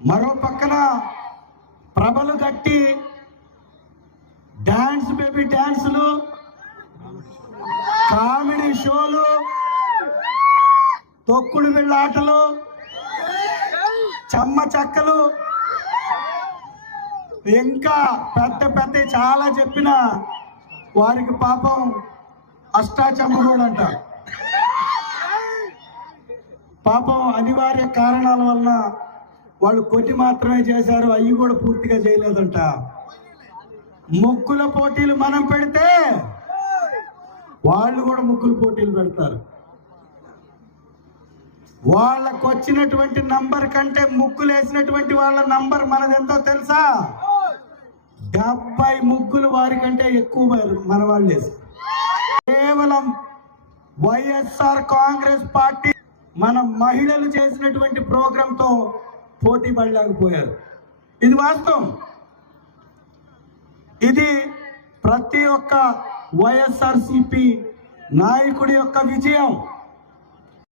మరో పక్కన ప్రభలు కట్టి డాన్స్ బేబీ డాన్సులు, కామెడీ షోలు, తొక్కుడు బిళ్ళ ఆటలు, చెమ్మ చెక్కలు, ఇంకా పెద్ద పెద్ద చాలా చెప్పిన వారికి పాపం అష్టాచమ్మడు అంట. పాపం అనివార్య కారణాల వలన వాళ్ళు కొన్ని మాత్రమే చేశారు, అవి కూడా పూర్తిగా చేయలేదంట. ముగ్గుల పోటీలు మనం పెడితే వాళ్ళు కూడా ముగ్గుల పోటీలు పెడతారు. వాళ్ళకు వచ్చినటువంటి నంబర్ కంటే ముగ్గులు వేసినటువంటి వాళ్ళ నంబర్ మనదెంతో తెలుసా? 70 ముగ్గులు వారి కంటే ఎక్కువ మన వాళ్ళు వేసారు. కేవలం వైఎస్ఆర్ కాంగ్రెస్ పార్టీ మన మహిళలు చేసినటువంటి ప్రోగ్రాంతో పోటీ పడలేకపోయారు. ఇది వాస్తవం. ఇది ప్రతి ఒక్క వైఎస్ఆర్సీపీ నాయకుడి యొక్క విజయం.